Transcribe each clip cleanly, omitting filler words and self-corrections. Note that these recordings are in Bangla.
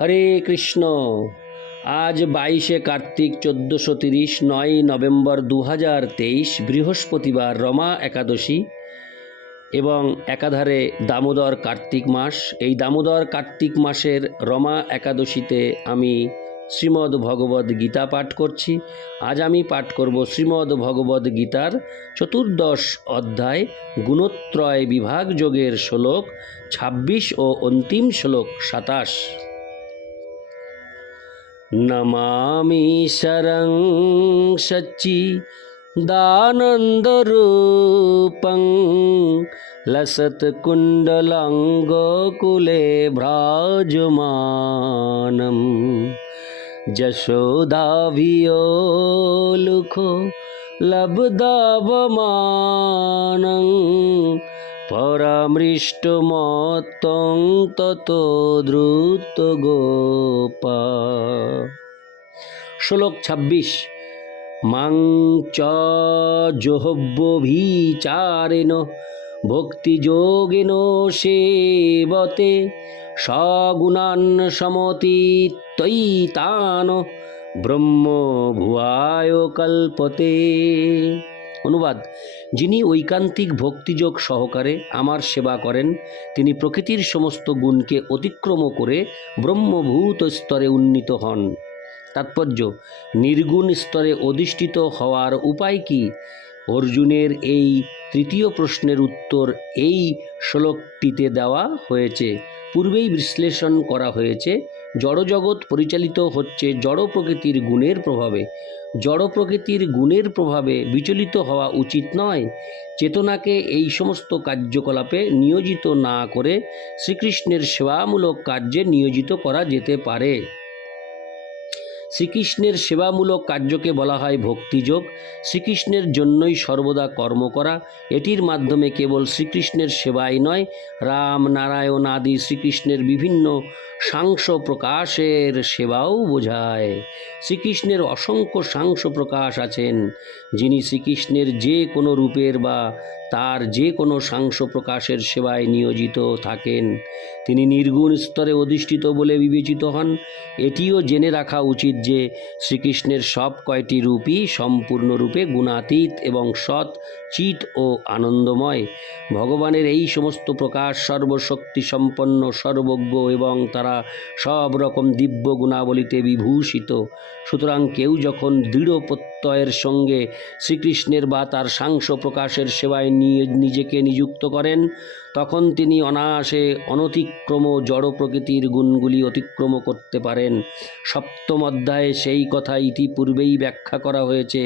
হরে কৃষ্ণ। আজ 22 কার্তিক 1430, 9 নভেম্বর 2023, বৃহস্পতিবার, রমা একাদশী এবং একাধারে দামোদর কার্তিক মাস। এই দামোদর কার্তিক মাসের রমা একাদশীতে আমি শ্রীমদ্ ভগবদ্ গীতা পাঠ করছি। আজ আমি পাঠ করব শ্রীমদ্ ভগবদ্ গীতার 14 অধ্যায় গুণত্রয় বিভাগ যোগের শ্লোক 26 ও অন্তিম শ্লোক 27। নমামি শরং সচ্চিদানন্দরূপং লসৎকুণ্ডলং গোকুলে ভ্রাজমানম যশোদাভিয়োলুখো লব্ধবমানং পরামৃষ্টমত্তং ততো দ্রুত গোপা। শ্লোক 26। মাং চ জোহব্যভিচারেণ ভক্তিযোগেন সেবতে সগুণান সমতীত্যৈতান ব্রহ্ম ভুয়ায় কল্পতে। অনুবাদ: যিনি ঐকান্তিক ভক্তিযোগ সহকারে আমার সেবা করেন, তিনি প্রকৃতির সমস্ত গুণকে অতিক্রম করে ব্রহ্মভূত স্তরে উন্নীত হন। তাৎপর্য: নির্গুণ স্তরে অধিষ্ঠিত হওয়ার উপায় কি? অর্জুনের এই তৃতীয় প্রশ্নের উত্তর এই শ্লোকটিতে দেওয়া হয়েছে। পূর্বেই বিশ্লেষণ করা হয়েছে, জড়জগৎ পরিচালিত হচ্ছে জড় প্রকৃতির গুণের প্রভাবে। জড় প্রকৃতির গুণের প্রভাবে বিচলিত হওয়া উচিত নয়। চেতনাকে এই সমস্ত কার্যকলাপে নিয়োজিত না করে শ্রীকৃষ্ণের সেবামূলক কার্যে নিয়োজিত করা যেতে পারে। শ্রীকৃষ্ণের সেবামূলক কার্যকে বলা হয় ভক্তিযোগ। শ্রীকৃষ্ণের জন্যই সর্বদা কর্ম করা। এটির মাধ্যমে কেবল শ্রীকৃষ্ণের সেবাই নয়, রাম, নারায়ণ আদি শ্রীকৃষ্ণের বিভিন্ন সাংস প্রকাশের সেবাও বোঝায়। শ্রীকৃষ্ণের অসংখ্য সাংস প্রকাশ আছেন। যিনি শ্রীকৃষ্ণের যে কোনো রূপের বা তার যে কোনো সাংস প্রকাশের সেবায় নিয়োজিত থাকেন, তিনি নির্গুণ স্তরে অধিষ্ঠিত বলে বিবেচিত হন। এটিও জেনে রাখা উচিত যে শ্রীকৃষ্ণের সব কয়টি রূপই সম্পূর্ণরূপে গুণাতীত এবং সৎ, চিৎ ও আনন্দময়। ভগবানের এই সমস্ত প্রকাশ সর্বশক্তি সম্পন্ন, সর্বজ্ঞ এবং তারা সব রকম দিব্য গুণাবলিতে বিভূষিত। সুতরাং কেউ যখন দৃঢ় প্রত্যয়ের সঙ্গে শ্রীকৃষ্ণের বা তার সাংস প্রকাশের সেবায় নিজেকে নিযুক্ত করেন, তখন তিনি অনায়াসে অনতিক্রম জড় প্রকৃতির গুণগুলি অতিক্রম করতে পারেন। সপ্তম অধ্যায়ে সেই কথা ইতিপূর্বেই ব্যাখ্যা করা হয়েছে।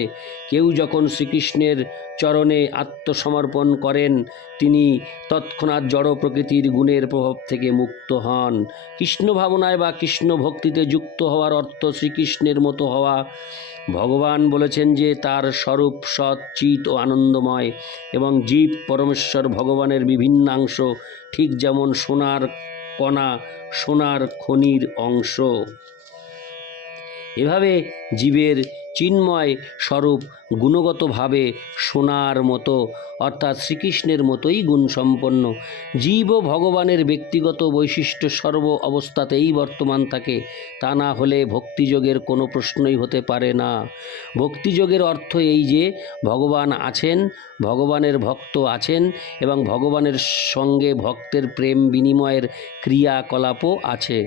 কেউ যখন শ্রীকৃষ্ণের চরণে আত্মসমর্পণ করেন, তিনি তৎক্ষণাৎ জড় প্রকৃতির গুণের প্রভাব থেকে মুক্ত হন। কৃষ্ণ ভাবনায় বা কৃষ্ণ ভক্তিতে যুক্ত হওয়ার অর্থ শ্রীকৃষ্ণের মতো হওয়া। ভগবান বলেছেন যে তার স্বরূপ সৎ, চিৎ ও আনন্দময় এবং জীব পরমেশ্বর ভগবানের বিভিন্নাংশ, ঠিক যেমন সোনার কণা সোনার খনির অংশ। এভাবে জীবের চিন্ময় স্বরূপ গুণগতভাবে সোনার মতো, অর্থাৎ শ্রীকৃষ্ণের মতোই গুণসম্পন্ন। জীব ও ভগবানের ব্যক্তিগত বৈশিষ্ট্য সর্ব অবস্থাতেই বর্তমান থাকে। তা না হলে ভক্তিযোগের কোনো প্রশ্নই হতে পারে না। ভক্তিযোগের অর্থ এই যে ভগবান আছেন, ভগবানের ভক্ত আছেন এবং ভগবানের সঙ্গে ভক্তের প্রেম বিনিময়ের ক্রিয়াকলাপও আছে।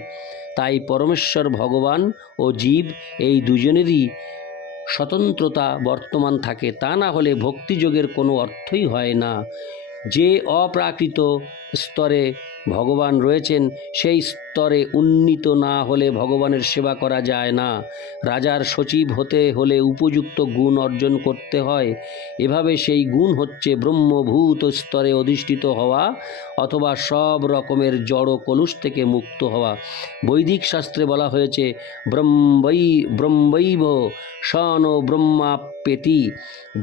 তাই পরমেশ্বর ভগবান ও জীব এই দুজনেরই স্বতন্ত্রতা বর্তমান থাকে। তা না হলে ভক্তিযোগের কোনো অর্থই হয় না। যে অপ্রাকৃত স্তরে ভগবান রয়েছেন, সেই স্তরে উন্নীত না হলে ভগবানের সেবা করা যায় না। রাজার সচিব হতে হলে উপযুক্ত গুণ অর্জন করতে হয়। এভাবে সেই গুণ হচ্ছে ব্রহ্মভূত স্তরে অধিষ্ঠিত হওয়া অথবা সব রকমের জড় কলুষ থেকে মুক্ত হওয়া। বৈদিক শাস্ত্রে বলা হয়েছে, ব্রহ্মৈব সন ব্রহ্মাপ্যেতি।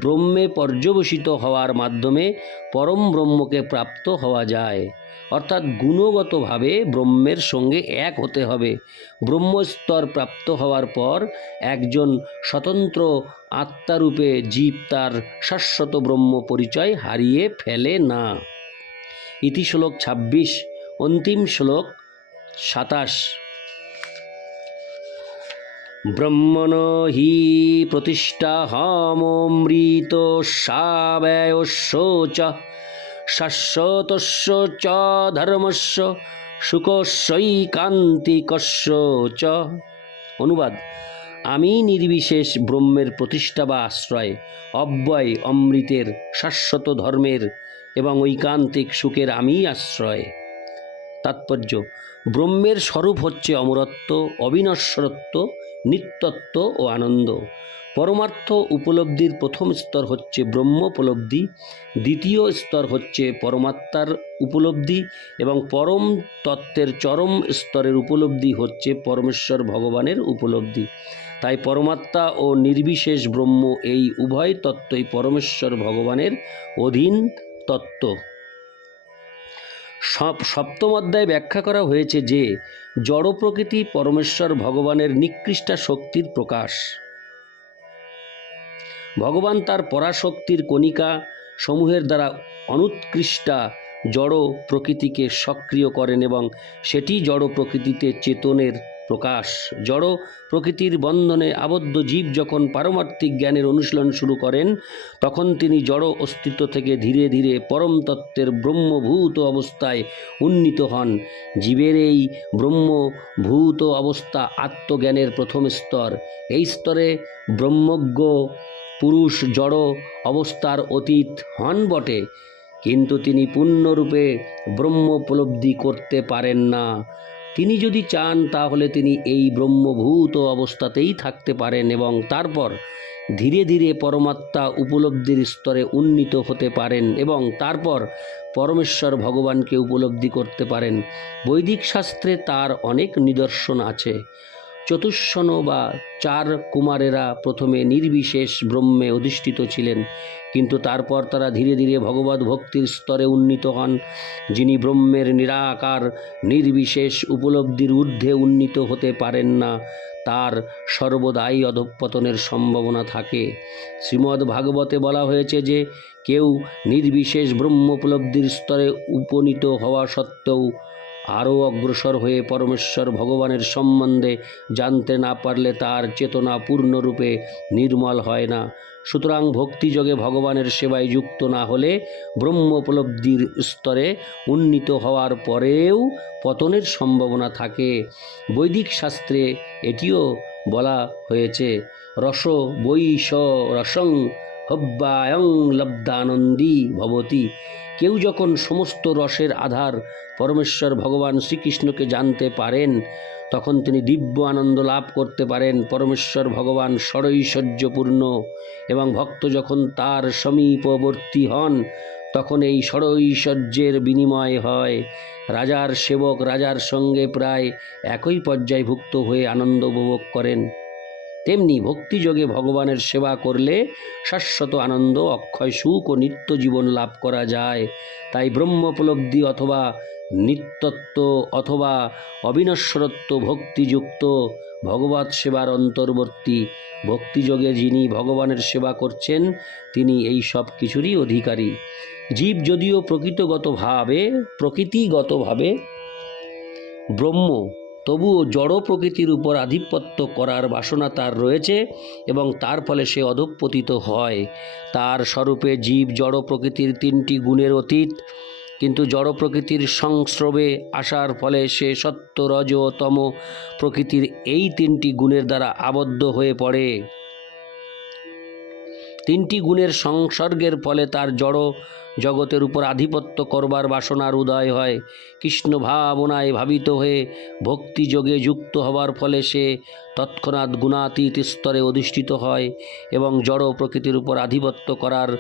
ব্রহ্মে পর্যবসিত হওয়ার মাধ্যমে পরম ব্রহ্মকে প্রাপ্ত হওয়া যায়। অর্থাৎ গুণগতভাবে ব্রহ্মের সঙ্গে এক হতে হবে। ব্রহ্মস্তর প্রাপ্ত হওয়ার পর একজন স্বতন্ত্র আত্মারূপে জীব তার শাশ্বত ব্রহ্ম পরিচয় হারিয়ে ফেলে না। ইতি শ্লোক 26, অন্তিম শ্লোক 27। ব্রহ্মণ হি প্রতিষ্ঠাহমৃত সাবয়স্য চ শাশ্বতস্য চ ধর্মস্য সুখস্যৈকান্তিকস্য চ। অনুবাদ: আমি নির্বিশেষ ব্রহ্মের প্রতিষ্ঠা বা আশ্রয়, অব্যয় অমৃতের, শাশ্বত ধর্মের এবং ঐকান্তিক সুখের আমি আশ্রয়। তাৎপর্য: ব্রহ্মের স্বরূপ হচ্ছে অমরত্ব, অবিনশ্বরত্ব, নিত্যত্ব ও আনন্দ। পরমার্থ উপলব্ধির প্রথম স্তর হচ্ছে ব্রহ্মোপলব্ধি, দ্বিতীয় স্তর হচ্ছে পরমাত্মার উপলব্ধি এবং পরম তত্ত্বের চরম স্তরের উপলব্ধি হচ্ছে পরমেশ্বর ভগবানের উপলব্ধি। তাই পরমাত্মা ও নির্বিশেষ ব্রহ্ম এই উভয় তত্ত্বই পরমেশ্বর ভগবানের অধীন তত্ত্ব। সপ্তম অধ্যায়ে ব্যাখ্যা করা হয়েছে যে জড় প্রকৃতি পরমেশ্বর ভগবানের নিকৃষ্টা শক্তির প্রকাশ। ভগবান তার পরাশক্তির কণিকা সমূহের দ্বারা অনুৎকৃষ্টা জড় প্রকৃতিকে সক্রিয় করেন এবং সেটি জড় প্রকৃতিতে চেতনের প্রকাশ। জড় প্রকৃতির বন্ধনে আবদ্ধ জীব যখন পারমার্থিক জ্ঞানের অনুশীলন শুরু করেন, তখন তিনি জড় অস্তিত্ব থেকে ধীরে ধীরে পরম তত্ত্বের ব্রহ্মভূত অবস্থায় উন্নীত হন। জীবের এই ব্রহ্মভূত অবস্থা আত্মজ্ঞানের প্রথম স্তর। এই স্তরে ব্রহ্মজ্ঞ পুরুষ জড় অবস্থার অতীত হন বটে, কিন্তু তিনি পূর্ণরূপে ব্রহ্মোপলব্ধি করতে পারেন না। তিনি যদি চান তাহলে তিনি এই ব্রহ্মভূত অবস্থাতেই থাকতে পারেন এবং তারপর ধীরে ধীরে পরমাত্মা উপলব্ধির স্তরে উন্নীত হতে পারেন এবং তারপর পরমেশ্বর ভগবানকে উপলব্ধি করতে পারেন। বৈদিক শাস্ত্রে তার অনেক নিদর্শন আছে। চতুষ্ষণ বা 4 কুমারেরা প্রথমে নির্বিশেষ ব্রহ্মে অধিষ্ঠিত ছিলেন, কিন্তু তারপর তারা ধীরে ধীরে ভগবত ভক্তির স্তরে উন্নীত হন। যিনি ব্রহ্মের নিরাকার নির্বিশেষ উপলব্ধির ঊর্ধ্বে উন্নীত হতে পারেন না, তার সর্বদাই অধঃপতনের সম্ভাবনা থাকে। শ্রীমদ্ ভাগবতে বলা হয়েছে যে কেউ নির্বিশেষ ব্রহ্মোপলব্ধির স্তরে উপনীত হওয়া সত্ত্বেও আরও অগ্রসর হয়ে পরমেশ্বর ভগবানের সম্বন্ধে জানতে না পারলে তার চেতনা পূর্ণরূপে নির্মল হয় না। সুতরাং ভক্তিযোগে ভগবানের সেবায় যুক্ত না হলে ব্রহ্মোপলব্ধির স্তরে উন্নীত হওয়ার পরেও পতনের সম্ভাবনা থাকে। বৈদিক শাস্ত্রে এটিও বলা হয়েছে, রস বৈষ রসং হব্যায়ং লব্ধানন্দী ভবতি। কেউ যখন সমস্ত রসের আধার পরমেশ্বর ভগবান শ্রীকৃষ্ণকে জানতে পারেন, তখন তিনি দিব্য আনন্দ লাভ করতে পারেন। পরমেশ্বর ভগবান ষড়ৈশ্বর্যপূর্ণ এবং ভক্ত যখন তার সমীপবর্তী হন, তখন এই ষড়ৈশ্বর্যের বিনিময় হয়। রাজার সেবক রাজার সঙ্গে প্রায় একই পর্যায়ভুক্ত হয়ে আনন্দ উপভোগ করেন। তেমনি ভক্তিযোগে ভগবানের সেবা করলে শাশ্বত আনন্দ, অক্ষয় সুখ ও নিত্য জীবন লাভ করা যায়। তাই ব্রহ্মোপলব্ধি অথবা নিত্যত্ব অথবা অবিনশ্বরত্ব ভক্তিযুক্ত ভগবৎ সেবার অন্তর্বর্তী। ভক্তিযোগে যিনি ভগবানের সেবা করছেন, তিনি এই সব কিছুরই অধিকারী। জীব যদিও প্রকৃতিগতভাবে ব্রহ্ম, তবুও জড় প্রকৃতির উপর আধিপত্য করার বাসনা তার রয়েছে এবং তার ফলে সে অধঃপতিত হয়। তার স্বরূপে জীব জড় প্রকৃতির 3টি গুণের অতীত, কিন্তু জড় প্রকৃতির সংস্রবে আসার ফলে সে সত্য, রজ ও তম প্রকৃতির এই 3টি গুণের দ্বারা আবদ্ধ হয়ে পড়ে। 3টি গুণের সংসর্গের ফলে তার জড় জগতের উপর আধিপত্য করবার বাসনার উদয় হয়। কৃষ্ণ ভাবনায় ভাবিত হয়ে ভক্তিযোগে যুক্ত হবার ফলে সে তৎক্ষণাৎ গুণাতীত স্তরে অধিষ্ঠিত হয় এবং জড় প্রকৃতির উপর আধিপত্য করার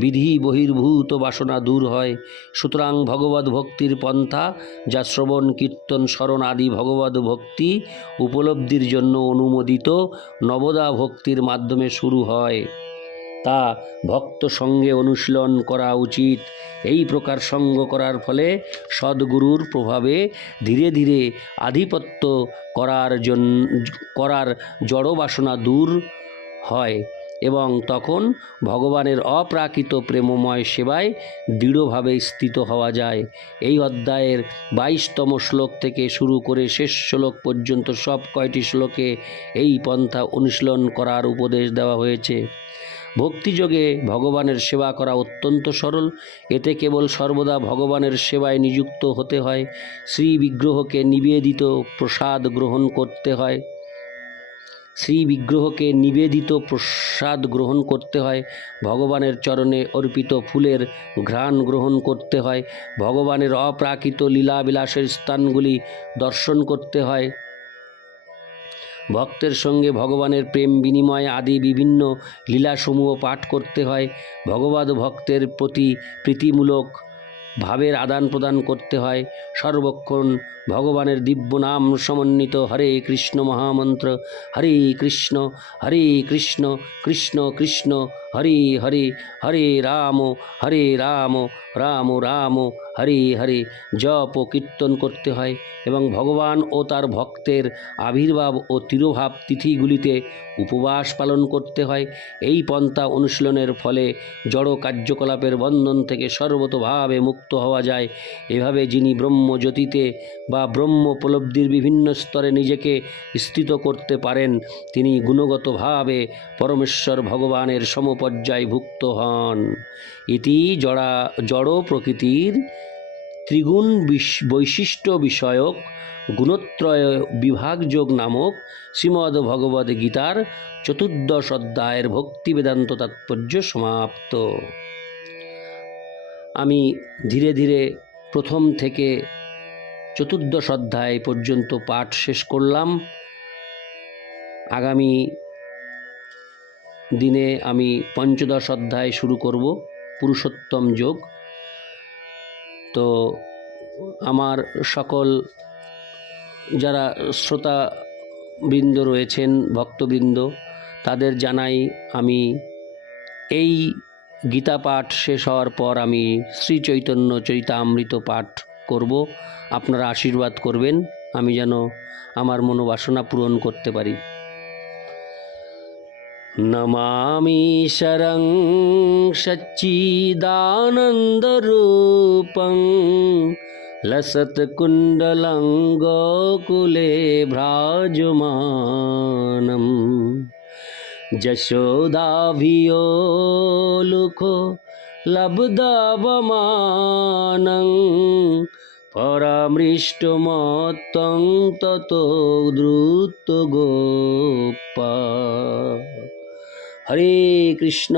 বিধি বহির্ভূত বাসনা দূর হয়। সুতরাং ভগবত ভক্তির পন্থা, যা শ্রবণ, কীর্তন, স্মরণ আদি ভগবত ভক্তি উপলব্ধির জন্য অনুমোদিত নবদা ভক্তির মাধ্যমে শুরু হয়, তা ভক্ত সঙ্গে অনুশীলন করা উচিত। এই প্রকার সঙ্গ করার ফলে সদ্গুরুর প্রভাবে ধীরে ধীরে আধিপত্য করার জড় বাসনা দূর হয় এবং তখন ভগবানের অপ্রাকৃত প্রেমময় সেবায় দৃঢ়ভাবে স্থিত হওয়া যায়। এই অধ্যায়ের 22তম শ্লোক থেকে শুরু করে শেষ শ্লোক পর্যন্ত সব কয়টি শ্লোকে এই পন্থা অনুশীলন করার উপদেশ দেওয়া হয়েছে। ভক্তিযোগে ভগবানের সেবা করা অত্যন্ত সরল। এতে কেবল সর্বদা ভগবানের সেবায় নিযুক্ত হতে হয়। শ্রী বিগ্রহকে নিবেদিত প্রসাদ গ্রহণ করতে হয়। ভগবানের চরণে অর্পিত ফুলের ঘ্রাণ গ্রহণ করতে হয়। ভগবানের অপ্রাকৃত লীলাবিলাসের স্থানগুলি দর্শন করতে হয়। ভক্তের সঙ্গে ভগবানের প্রেম বিনিময় আদি বিভিন্ন লীলাসমূহ পাঠ করতে হয়। ভগবদ ভক্তের প্রতি প্রীতিমূলক ভাবের আদান প্রদান করতে হয়। সর্বক্ষণ ভগবানের দিব্য নাম সমন্বিত হরে কৃষ্ণ মহামন্ত্র হরে কৃষ্ণ কৃষ্ণ কৃষ্ণ হরে হরে হরে রাম রাম রাম হরে হরে জপ ও কীর্তন করতে হয় এবং ভগবান ও তার ভক্তের আবির্ভাব ও তিরোভাব তিথিগুলিতে উপবাস পালন করতে হয়। এই পন্থা অনুশীলনের ফলে জড় কার্যকলাপের বন্ধন থেকে সর্বতোভাবে মুক্ত হওয়া যায়। এভাবে যিনি ব্রহ্মজ্যোতিতে বা ব্রহ্মোপলব্ধির বিভিন্ন স্তরে নিজেকে স্থিত করতে পারেন, তিনি গুণগতভাবে পরমেশ্বর ভগবানের সমপর্যায়ভুক্ত হন। ইতি জড় প্রকৃতির ত্রিগুণ বৈশিষ্ট্য বিষয়ক গুণত্রয় বিভাগযোগ নামক শ্রীমদ্ ভগবদ্ গীতার 14 অধ্যায়ের ভক্তি বেদান্ত তাৎপর্য সমাপ্ত। আমি ধীরে ধীরে প্রথম থেকে 14 অধ্যায় পর্যন্ত পাঠ শেষ করলাম। আগামী দিনে আমি 15 অধ্যায় শুরু করব, পুরুষোত্তম যোগ। তো আমার সকল যারা শ্রোতাবৃন্দ রয়েছেন, ভক্তবৃন্দ, তাদের জানাই আমি এই গীতা পাঠ শেষ হওয়ার পর আমি শ্রী চৈতন্য চরিতামৃত পাঠ করব। আপনারা আশীর্বাদ করবেন আমি যেন আমার মনোবাসনা পূরণ করতে পারি। নমামি শরং সচ্চিদানন্দরূপং লসৎকুণ্ডলং গোকুলে ভ্রাজমানম যশোদাভিয়োলুখো লব্ধবমানং পরামৃষ্টমত্তং ততো দ্রুত গোপা। হরে কৃষ্ণ।